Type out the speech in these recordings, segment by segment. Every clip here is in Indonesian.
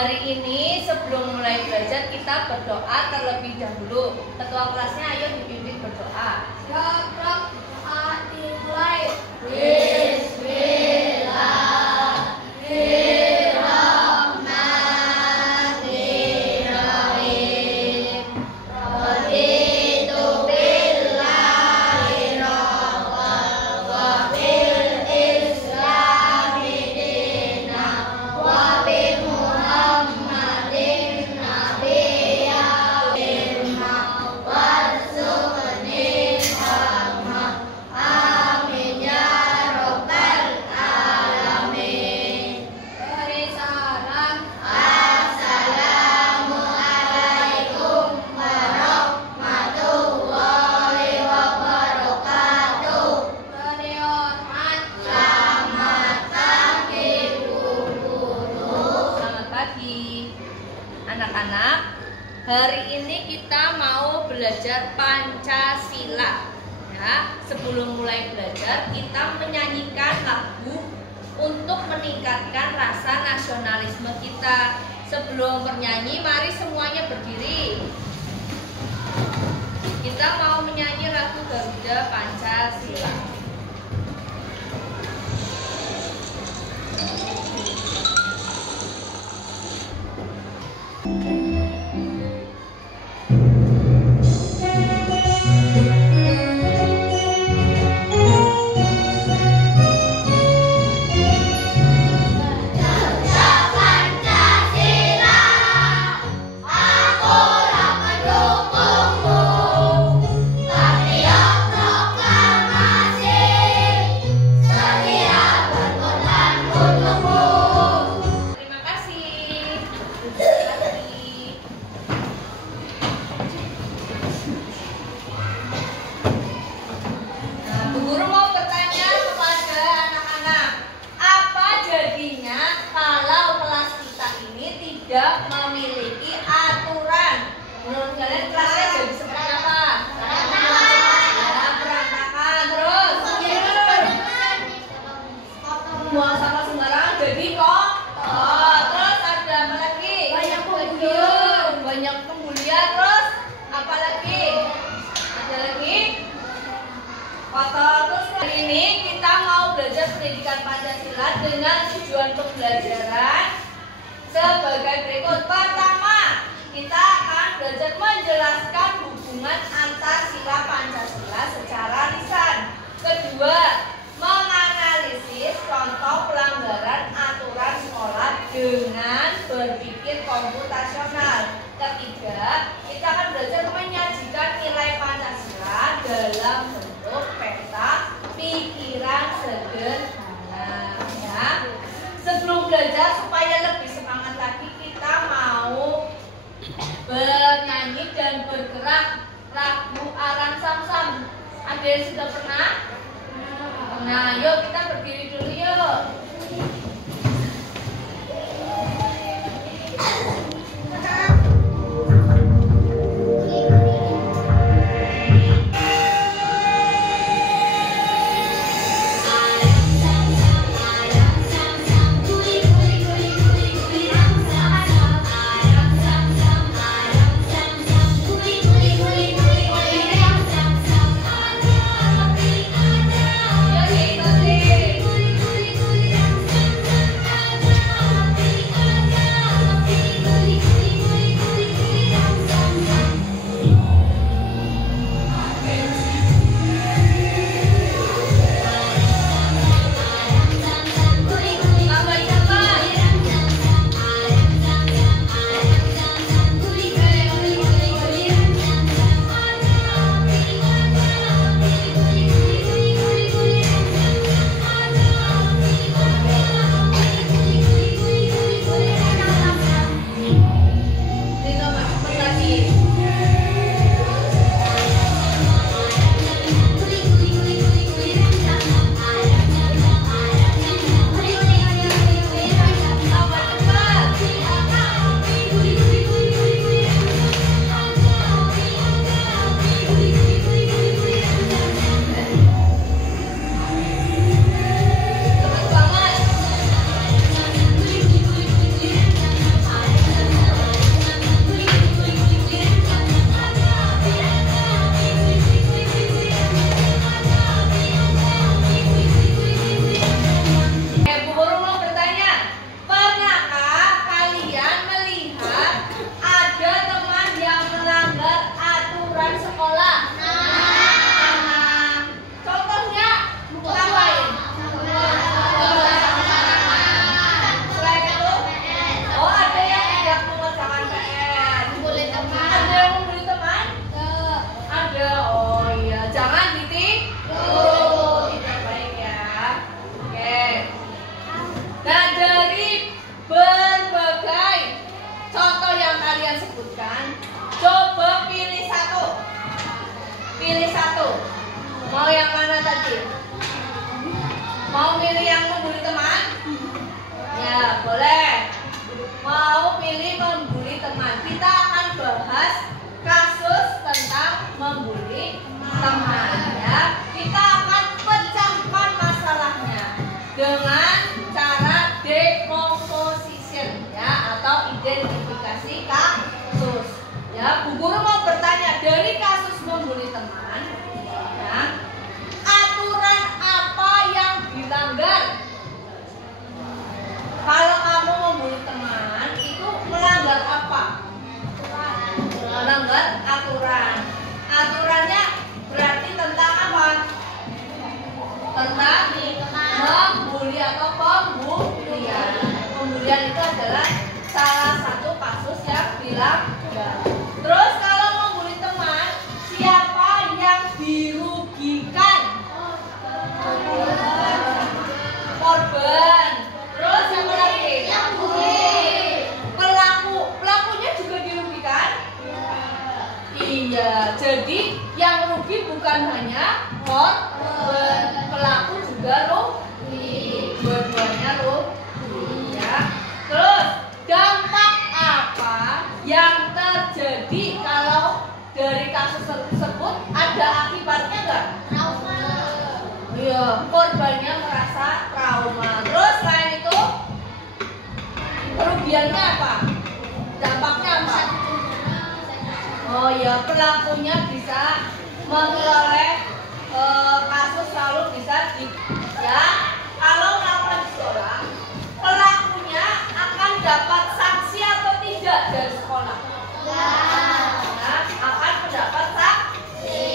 Hari ini sebelum mulai belajar kita berdoa terlebih dahulu. Ketua kelasnya ayo dipimpin berdoa. Ya Rob, dimulai. Anak-anak, hari ini kita mau belajar Pancasila. Ya, sebelum mulai belajar kita menyanyikan lagu untuk meningkatkan rasa nasionalisme kita. Sebelum bernyanyi, mari semuanya berdiri. Kita mau menyanyi lagu Garuda Pancasila. Tidak memiliki aturan. Menurut kalian kelasnya jadi seperti apa? Berantakan. Terus buang sampah sembarangan jadi kotor. Terus ada apa lagi? Banyak pembulian. Terus apa lagi? Ada lagi kotor. Terus hari ini kita mau belajar pendidikan Pancasila dengan tujuan pembelajaran sebagai berikut. Pertama, kita akan belajar menjelaskan hubungan antar sila Pancasila secara lisan. Kedua, menganalisis contoh pelanggaran aturan sekolah dengan berpikir komputasional. Ketiga, kita akan belajar menyajikan nilai Pancasila dalam bentuk peta pikiran sederhana. Ya. Sebelum belajar supaya lebih semangat lagi, kita mau bernyanyi dan bergerak lagu Aran Samsam. Ada yang sudah pernah? Nah, yuk kita berdiri dulu yuk. Mau pilih yang membuli teman? Ya, boleh. Mau pilih membuli teman. Kita akan bahas kasus tentang membuli teman ya. Kita akan pecahkan masalahnya dengan cara decomposition ya, atau identifikasi kasus. Ya, Bu Guru mau bertanya, dari kasus membuli teman ya, aturan apa yang dilanggar? Kalau kamu membuli teman itu melanggar apa? Melanggar aturan. Aturannya berarti tentang apa? Tentang membuli atau pembulian. Pembulian itu adalah salah satu kasus yang dilanggar. Terus kalau membuli teman, siapa yang dirugikan? Korban. Terus siapa lagi? Yang bully. Pelakunya juga dirugikan? Iya, jadi yang rugi bukan hanya korban, pelaku juga rugi. Dua-duanya rugi ya. Terus dampak apa yang terjadi kalau dari kasus tersebut ada akibatnya enggak? Trauma. Iya, korbannya merasa trauma. Terus selain itu kerugiannya apa? Dampaknya apa? Oh ya, pelakunya bisa memperoleh kasus lalu bisa ya. Kalau melakukan seorang, pelakunya akan dapat sanksi atau tidak dari sekolah? Ya, akan mendapat sanksi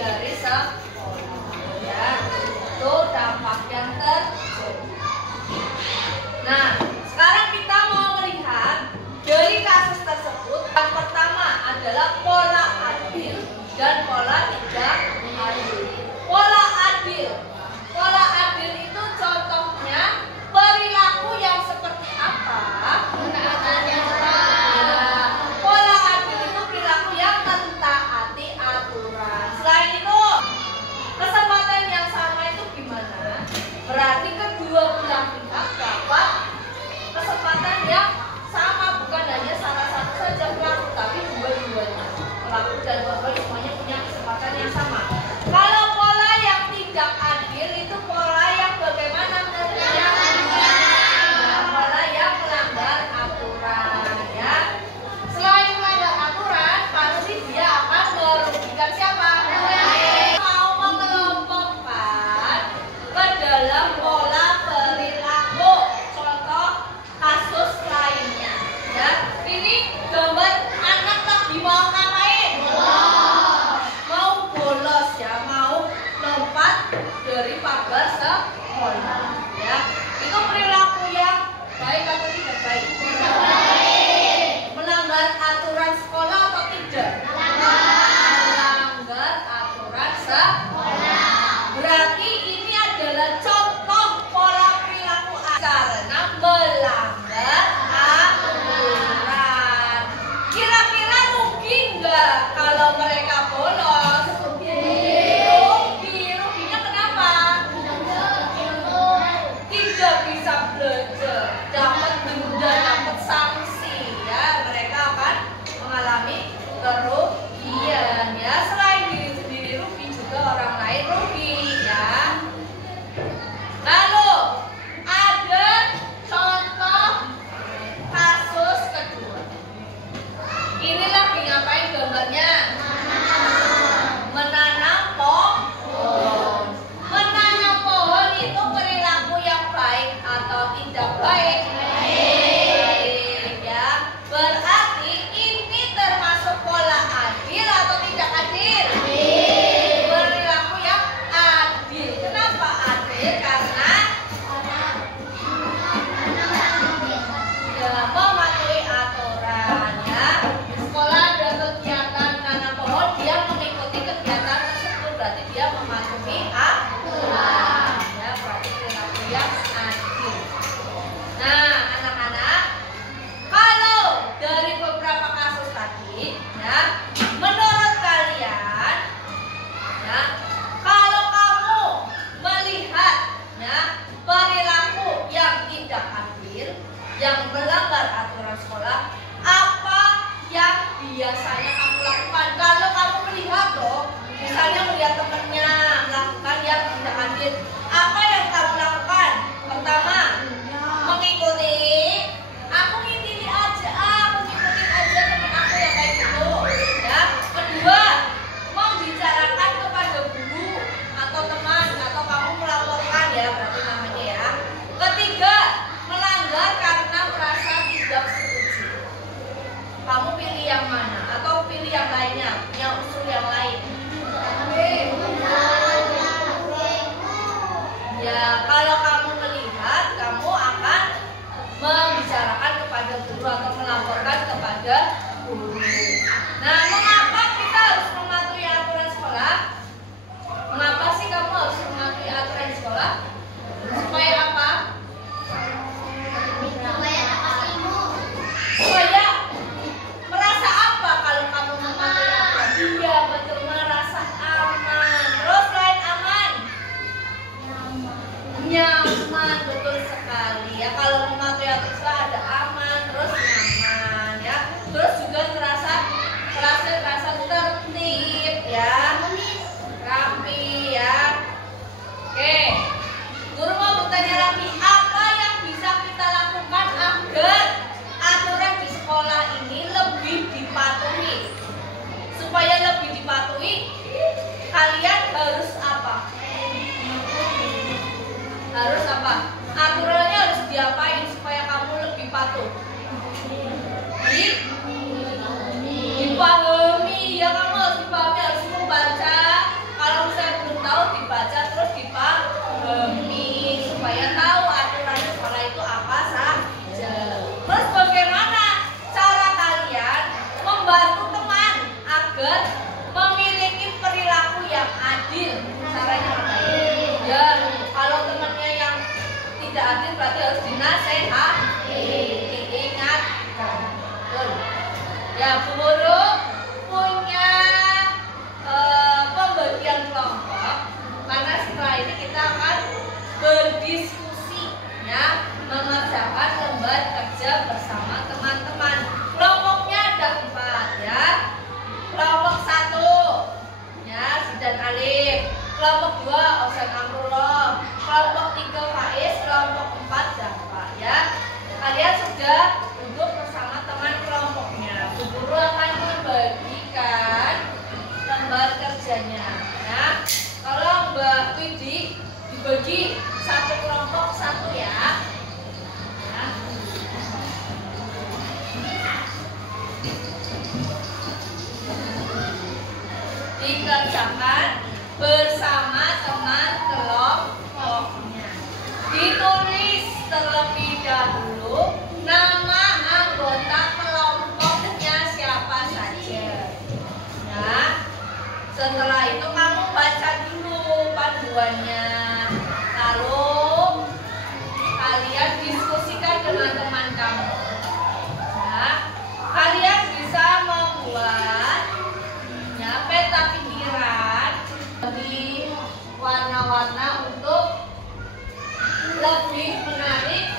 dari sekolah. Ya, itu dampak yang terjadi. Nah, sekarang kita mau melihat dari kasus tersebut. Yang pertama adalah pola adil dan pola tidak adil. Pola adil. Pola adil itu contohnya perilaku yang seperti apa? Menaati aturan. yang melanggar aturan sekolah, apa yang biasanya kamu lakukan? Kalau kamu melihat loh, misalnya melihat temennya melakukan yang tidak adil, apa yang kamu lakukan? Pertama, mengikuti. Aku ngikutin aja temen aku yang kayak gitu. Ya. Kedua, membicarakan kepada guru atau teman atau kamu melaporkan ya berarti namanya ya. Ketiga, melanggar karena merasa tidak setuju. Kamu pilih yang mana atau pilih yang lainnya, yang usul yang lain? Ya, kalau kamu melihat, kamu akan membicarakan kepada guru atau melaporkan kepada guru. Nah, mengapa kita harus mematuhi aturan sekolah? Mengapa sih kamu harus mematuhi aturan sekolah? Supaya apa? Supaya merasa apa kalau kamu mematuhi aturan? Iya, betul, merasa aman. Terus selain aman? Nyaman, betul sekali ya. Kalau mematuhi aturan sekolah ada aman, terus nyaman ya. Terus juga kelasnya terasa tertib ya, rapi ya. Oke, guru mau bertanya lagi, apa yang bisa kita lakukan agar aturan di sekolah ini lebih dipatuhi? Supaya lebih dipatuhi, kalian harus apa? Harus apa? Aturannya harus diapain supaya kamu lebih patuh? Dipahami ya, kamu harus dipahami, harus membaca. Kalau misalnya belum tahu, dibaca terus dipahami supaya tahu aturan sekolah itu apa saja. Terus bagaimana cara kalian membantu teman agar memiliki perilaku yang adil? Caranya apa? Ya, kalau temannya yang tidak adil berarti harus dinasehati, diingatkan. Betul. Ya, Bu Guru punya pembagian kelompok, karena setelah ini kita akan berdiskusi ya, mengerjakan lembar kerja bersama teman-teman. Kelompoknya ada 4 ya. Kelompok 1 ya, Zidan Alif. Kelompok 2 Osan Amrullah. Kelompok 3 Faiz. Kelompok 4 Dafa ya. Kalian sudah duduk bersama teman kelompoknya. Bu Guru akan membagikan lembar kerjanya ya. Kalau Mbak Widi dibagi satu kelompok 1 ya. Dikerjakan bersama teman kelompoknya. Ditulis terlebih dahulu nama anggota kelompoknya siapa saja. Ya. Setelah itu kamu baca dulu panduannya. Lalu kalian diskusikan dengan teman kamu. Ya. Kalian bisa membuat ya, peta pikiran di warna-warna untuk lebih menarik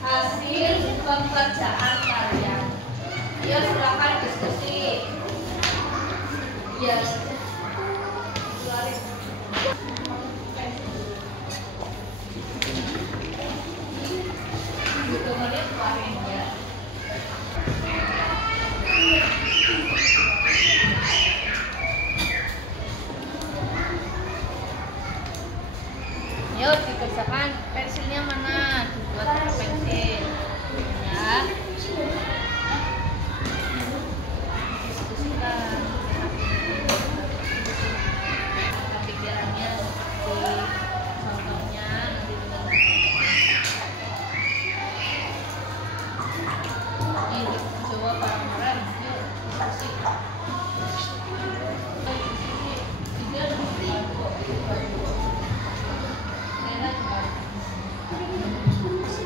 hasil pekerjaan kalian. Ya, silakan diskusi. Ya. Yuk dikerjakan, pensilnya mana? Dibuat pakai pensil ya. Diskusikan pikirannya di contohnya nanti ini jawab bareng-bareng. Yuk diskusi.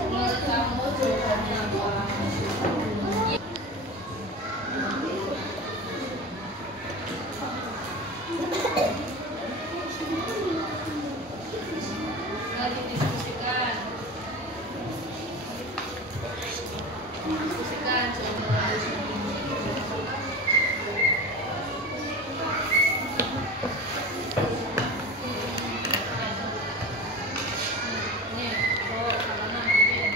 Menurut kamu jawabannya apa? Nanti diskusikan. Diskusikan ini, oh, karena mungkin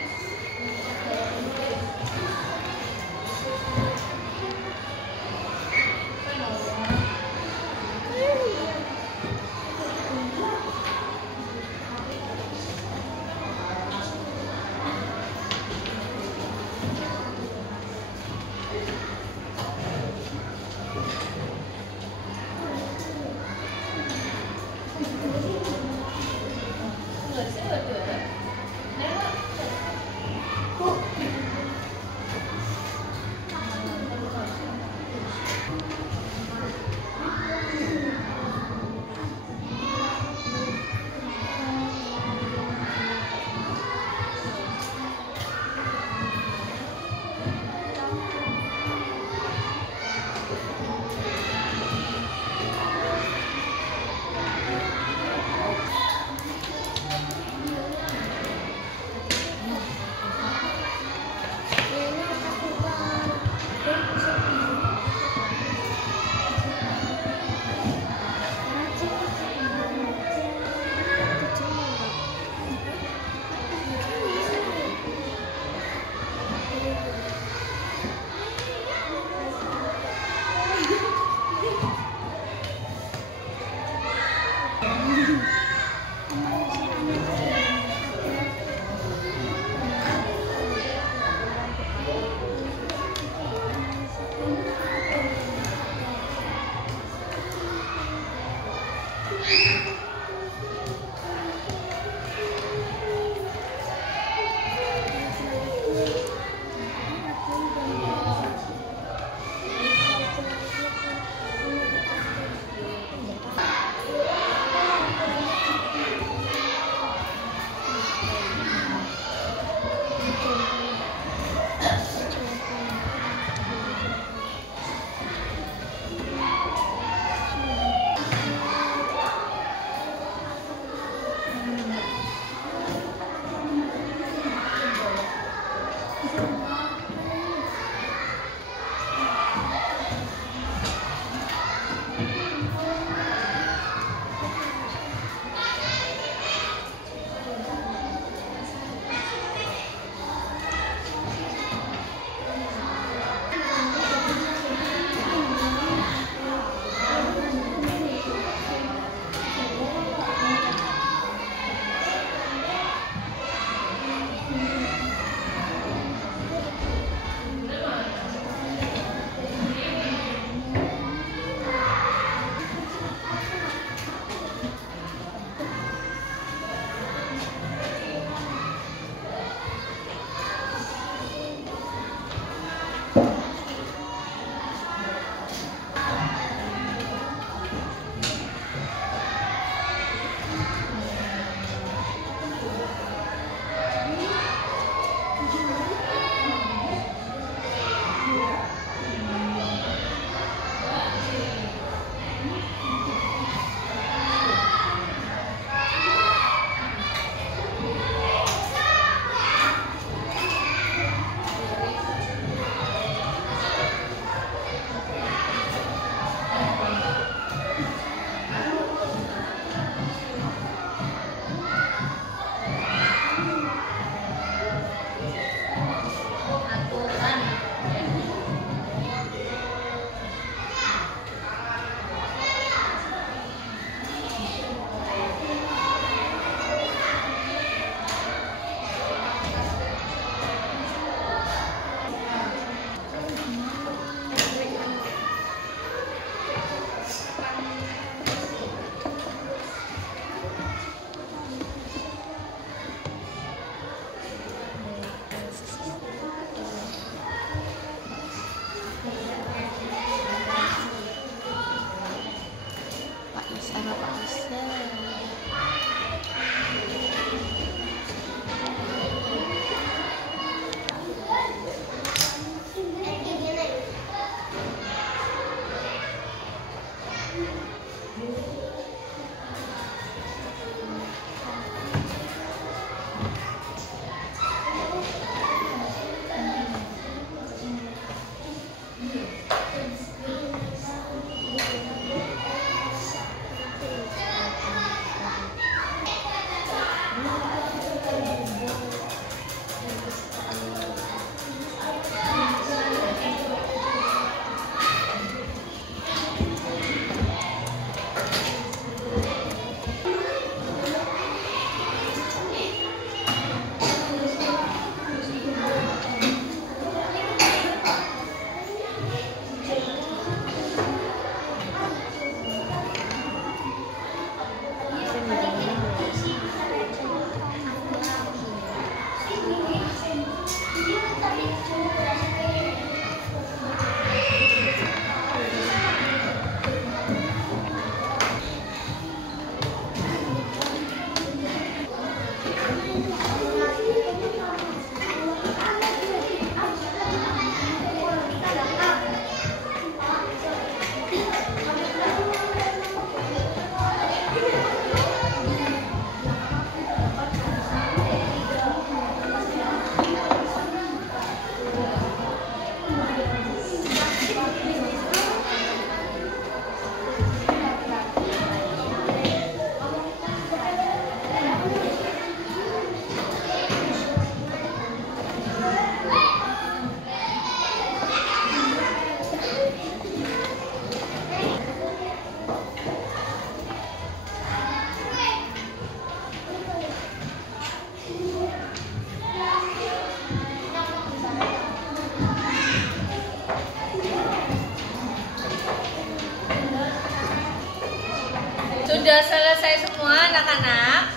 Sudah selesai semua anak-anak?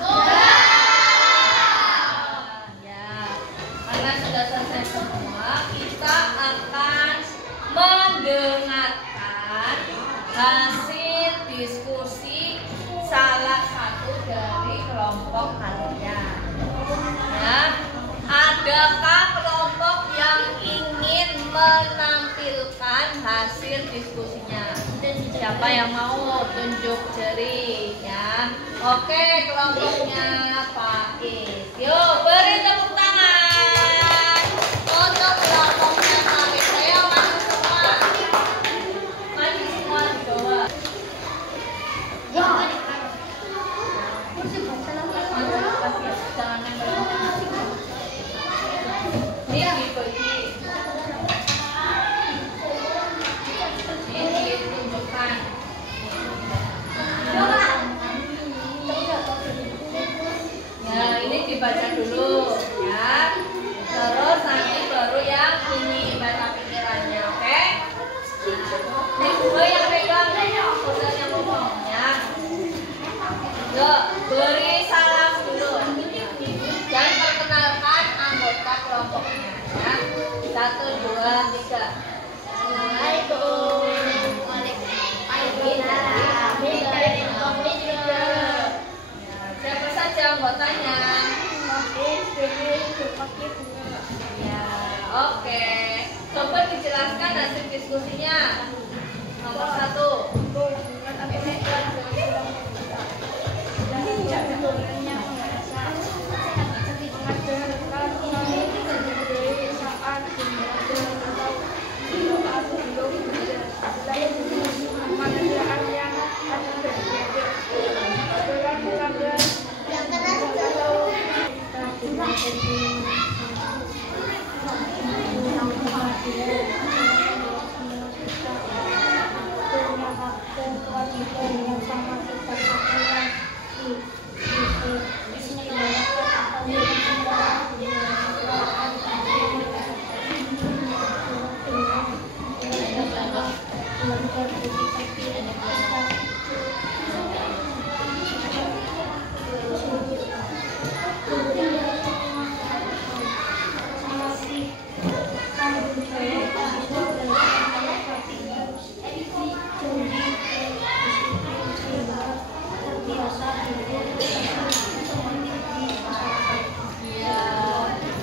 Ya, karena sudah selesai semua, kita akan mendengarkan hasil diskusi salah satu dari kelompok kalian. Ya, adakah kelompok yang ingin menampilkan hasil diskusinya? Siapa yang mau tunjuk jari ya? Oke, kelompoknya Pak Is. Yuk, beri tepuk tangan untuk kelompoknya Pak Is. Ayo maju semua. Maju semua di bawah. Jangan nempel. Ini dipergi. Ya, ini dibaca dulu ya. Terus nanti baru yang ini baca pikirannya, oke? Ini gue yang pegang, udah yang ngomong ya. Yuk, beri salam dulu. Dan perkenalkan anggota kelompoknya ya. 1, 2, 3. Assalamualaikum. Siapa saja anggotanya? Ya, oke. Coba dijelaskan hasil diskusinya. Nomor 1.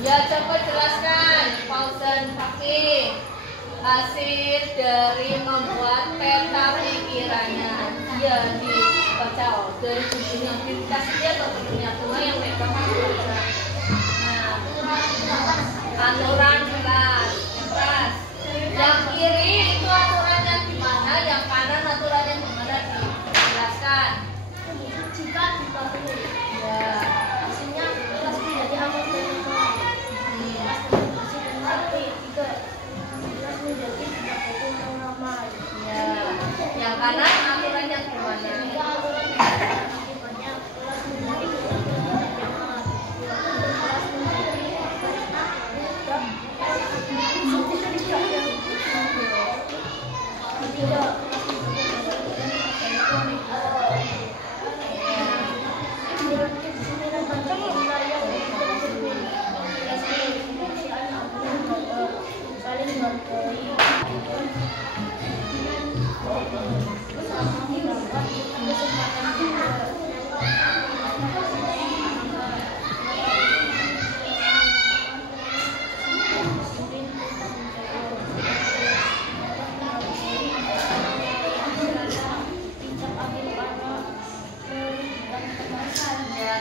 Ya, coba jelaskan, Fauzan Fakih, hasil dari membuat peta pikirannya. Dia dibaca dari bukunya, dikasih dia atau bukunya bunga yang pegang baca. Nah, aturan kelas, keras. Yang kiri itu aturannya gimana, yang kanan aturannya gimana, dijelaskan. Jika dibagi, Ya. hasilnya kelas menjadi anggota Ya, yang kanan aturannya gimana?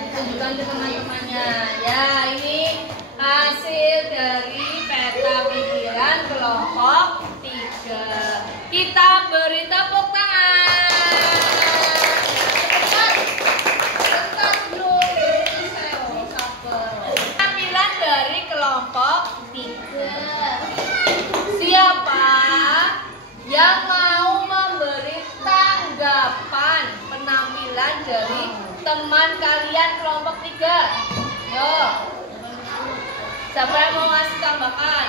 Tunjukkan ke teman-temannya. Ya, ini hasil dari peta pikiran kelompok 3. Kita beri tepuk tangan. Bentar dulu. Tampilan dari kelompok 3. Siapa yang mau memberi tanggapan penampilan dari teman kalian kelompok 3? Yo. Siapa yang mau ngasih tanggapan?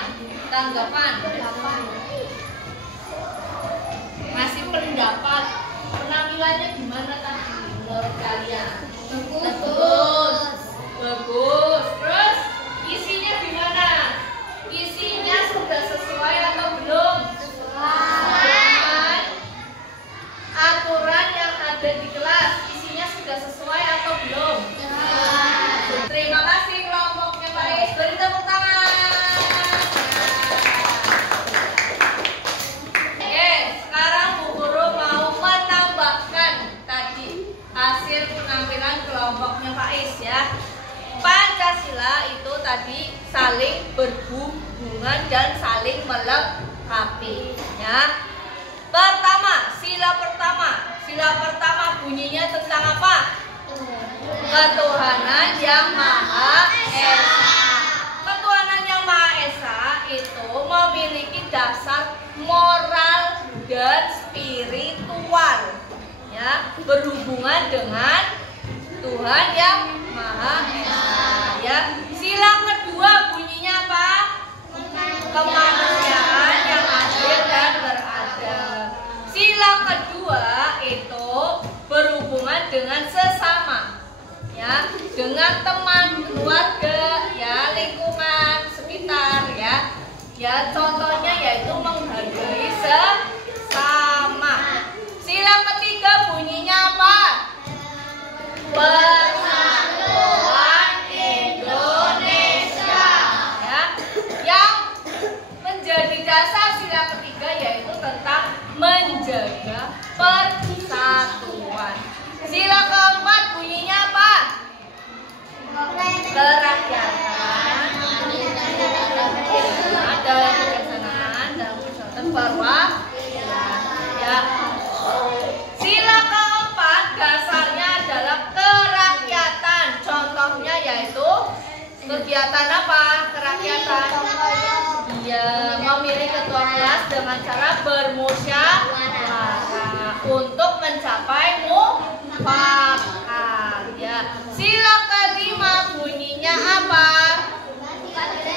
Ngasih pendapat. Penampilannya gimana tadi? menurut kalian? Bagus. Bagus. Terus isinya gimana? Isinya sudah sesuai atau belum? Sesuai. Aturan yang ada di kelas isinya sudah sesuai atau belum? Terima kasih kelompoknya Pak Is. Beri tepuk tangan. Oke, sekarang Bu Guru mau menambahkan tadi hasil penampilan kelompoknya Pak Is ya. Pancasila itu tadi saling berhubungan dan saling melengkapi ya. Pertama, sila pertama bunyinya tentang apa? Ketuhanan yang Maha Esa. Ketuhanan yang Maha Esa itu memiliki dasar moral dan spiritual ya, berhubungan dengan Tuhan yang Maha Esa ya. Sila kedua bunyinya apa? Kemanusiaan yang adil dan beradab. Sila kedua itu berhubungan dengan sesama ya, dengan teman, keluarga ya, lingkungan sekitar ya. Ya, contohnya yaitu menghargai sesama. Sila ketiga bunyinya apa? Persatuan Indonesia ya. Yang menjadi dasar sila ketiga yaitu tentang menjaga persatuan. Sila keempat bunyinya apa? Kerakyatan dalam kebijaksanaan dalam kesehatan ya. Sila keempat dasarnya adalah kerakyatan. Contohnya yaitu kegiatan apa? Kerakyatan. Iya, memilih ketua kelas dengan cara bermusyawarah untuk mencapai mufakat ya. Sila kelima bunyinya apa?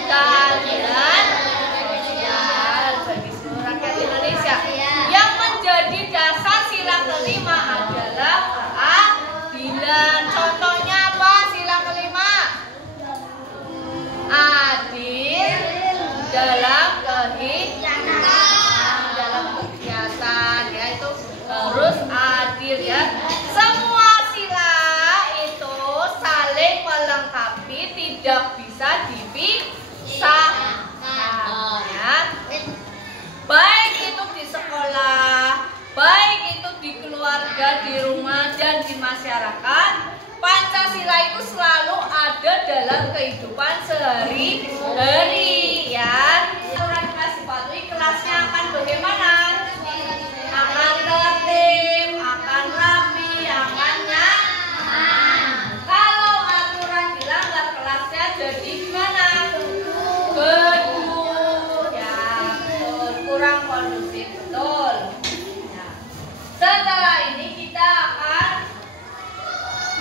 Keadilan bagi seluruh rakyat Indonesia. Yang menjadi dasar sila kelima adalah keadilan. Contohnya apa sila kelima? Adil dalam kegiatan ya, itu harus adil ya. Semua sila itu saling melengkapi, tidak bisa dipisahkan ya. Baik itu di sekolah, baik itu di keluarga, di rumah dan di masyarakat, Pancasila itu selalu ada dalam kehidupan sehari-hari ya. Aturan kelas dipatuhi, kelasnya akan bagaimana? Akan tertib, akan rapi, akan nyaman. Kalau aturan dilanggar, kelasnya jadi gimana? Geduh ya, kurang kondusif, betul ya. Setelah ini kita akan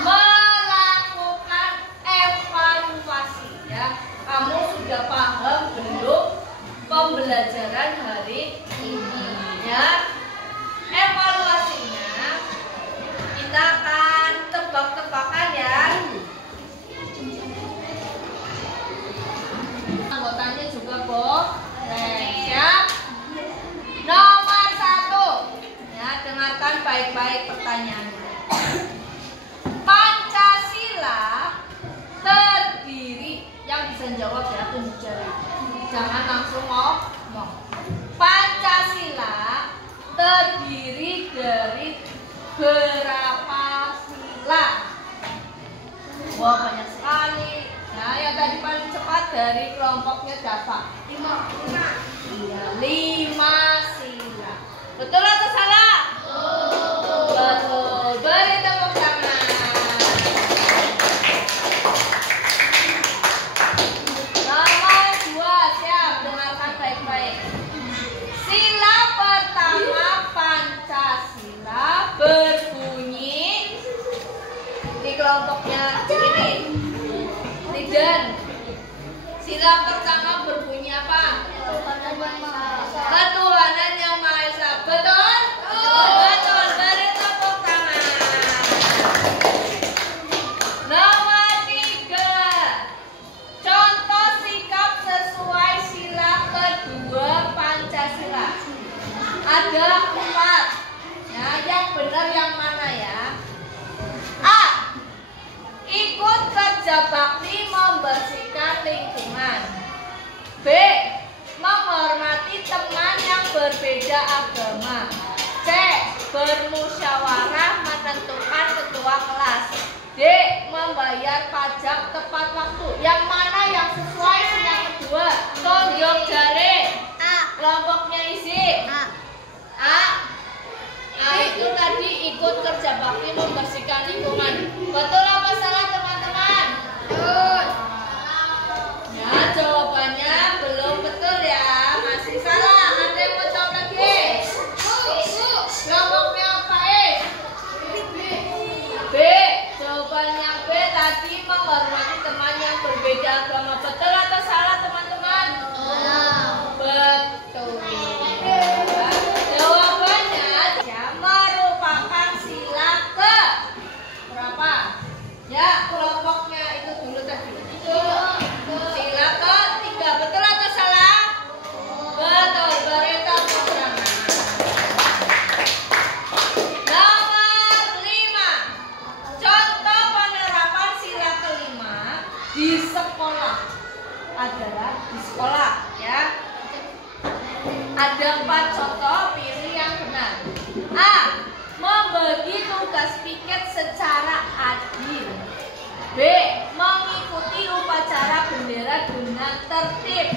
melakukan evaluasi ya. Kamu sudah paham belum pembelajaran hari ini ya? Evaluasinya kita akan tebak-tebakan ya. Anggotanya juga boleh siap. Nomor 1 ya, dengarkan baik-baik pertanyaannya. Pancasila terdiri, yang bisa jawab ya tunjuk jari, jangan langsung ngomong. Pancasila terdiri dari berapa sila? Wah, banyak sekali. Nah, yang tadi paling cepat dari kelompoknya Dava. 5 sila. Betul atau salah? Betul. Beri tepuk tangan. Nomor 2, siap. Dengarkan baik-baik. Sila pertama Pancasila berbunyi di kelompoknya ini. Lidan. Sila pertama berbunyi apa? Ketuhanan yang Maha Esa. Betul? Betul. Beri tepuk tangan. D. Membayar pajak tepat waktu. Yang mana yang sesuai yang kedua? Tonjok jari. A. Kelompoknya isi. A. A. Nah itu tadi ikut kerja bakti membersihkan lingkungan. Betul apa salah teman-teman? Betul. Ya jawabannya belum betul ya. Masih salah. Ada yang mau jawab lagi? Kelompoknya apa B. Jawabannya B tadi menghormati teman yang berbeda agama. Betul atau salah teman-teman? Betul. Jawabannya merupakan sila ke berapa? Ya kelompoknya itu dulu tadi. Sila ke 3. Betul atau salah? Betul. Beri tepuk tangan. Nomor 5. Contoh penerapan sila kelima di sekolah adalah di sekolah ya. Ada 4 contoh, pilih yang benar. A. Membagi tugas piket secara adil. B. Mengikuti upacara bendera dengan tertib.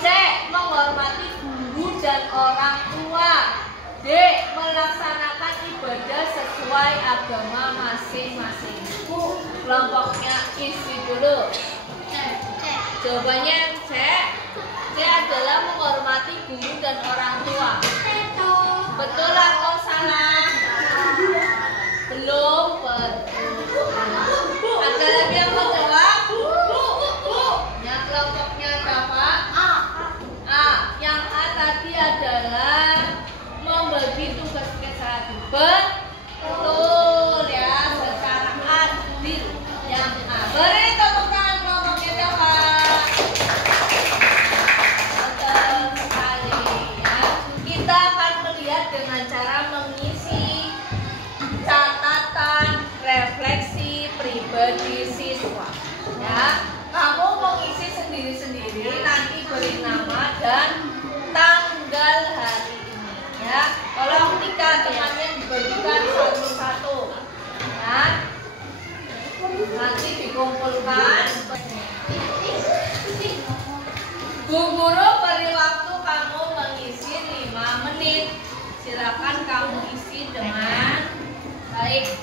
C. Menghormati guru dan orang tua. D. Melaksanakan ibadah sesuai agama masing-masing. Kelompoknya isi dulu. Jawabannya yang C. C adalah menghormati guru dan orang tua. Betul atau salah? Belum betul. Ada lagi yang mau jawab? Yang kelompoknya berapa? A. Yang A tadi adalah membagi tugas secara adil. Betul ya, secara adil. Yang A. Beri tepuk tangan kelompoknya siapa? Betul sekali ya. Kita akan melihat dengan cara mengisi catatan refleksi pribadi siswa. Ya, kamu mengisi sendiri-sendiri, nanti beri nama dan tanggal hari ini. Ya, tolong temannya dibagikan satu-satu. Ya, nanti dikumpulkan. Bu Guru beri waktu kamu mengisi 5 menit. Silakan kamu isi dengan baik.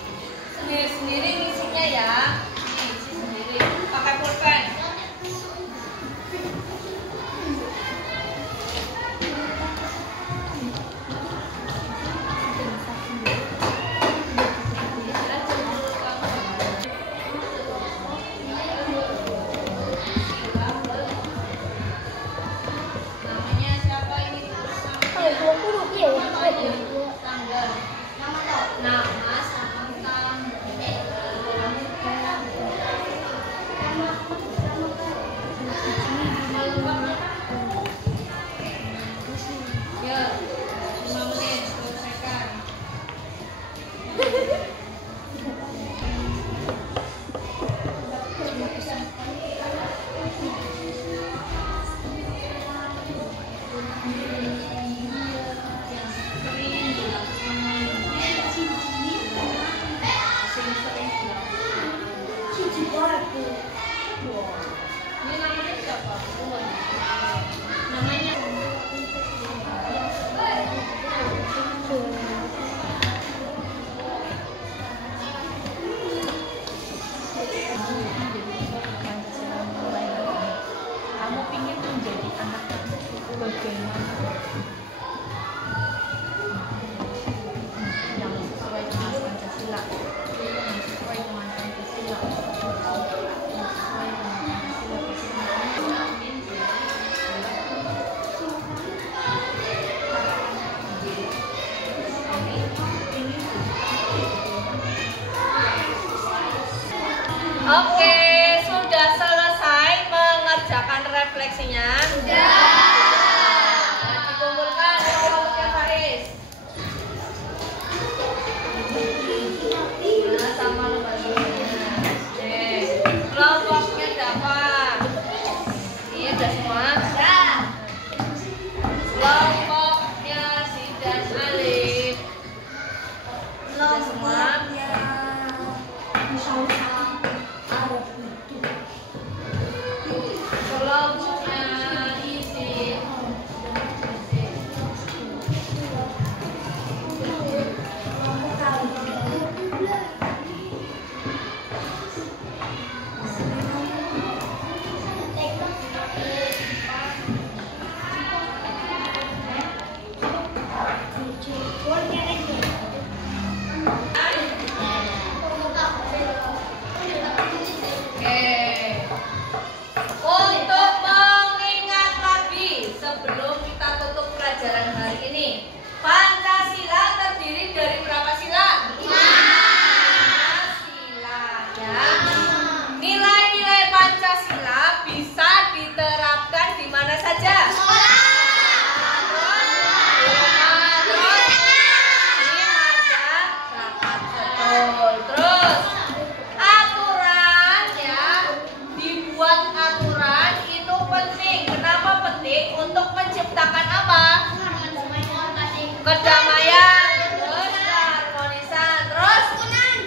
Sendiri-sendiri ngisinya ya. Isi sendiri. Pakai pulpen. Namanya siapa ini? Tanggal. Nama sama tanggal. Ya, 5 menit selesaikan. kita tutup pelajaran hari ini. Pancasila terdiri dari berapa sila? 5 sila ya. Nilai-nilai Pancasila bisa diterapkan di mana saja? Terus aturan ya, dibuat aturan itu penting. Kenapa penting? Untuk menciptakan apa? Kedamaian, terus keharmonisan, terus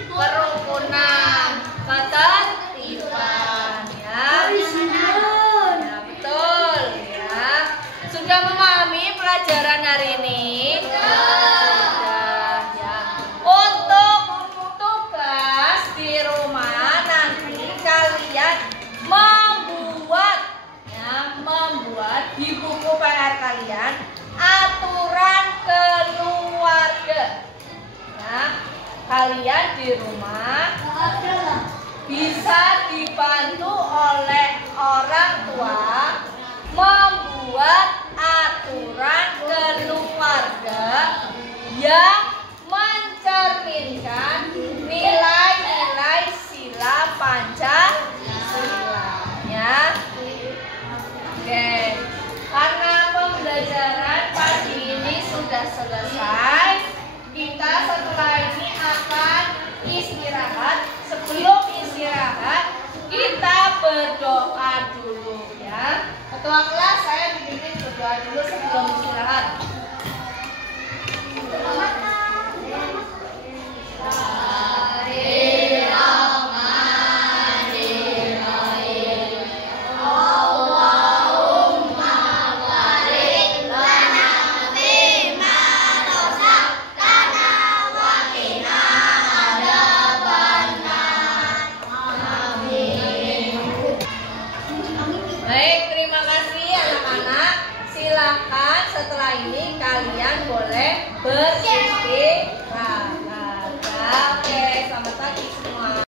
kerukunan, ketertiban ya. Ya betul ya. Sudah memahami pelajaran hari ini? Sudah ya. Untuk tugas di rumah nanti kalian membuat di buku PR kalian aturan keluarga. Ya, kalian di rumah bisa dibantu oleh orang tua membuat aturan keluarga yang mencerminkan nilai-nilai sila Pancasila ya. Oke, karena pembelajaran pagi ini sudah selesai, kita setelah ini akan istirahat. Sebelum istirahat, kita berdoa dulu ya. Ketua kelas, saya dipimpin berdoa dulu sebelum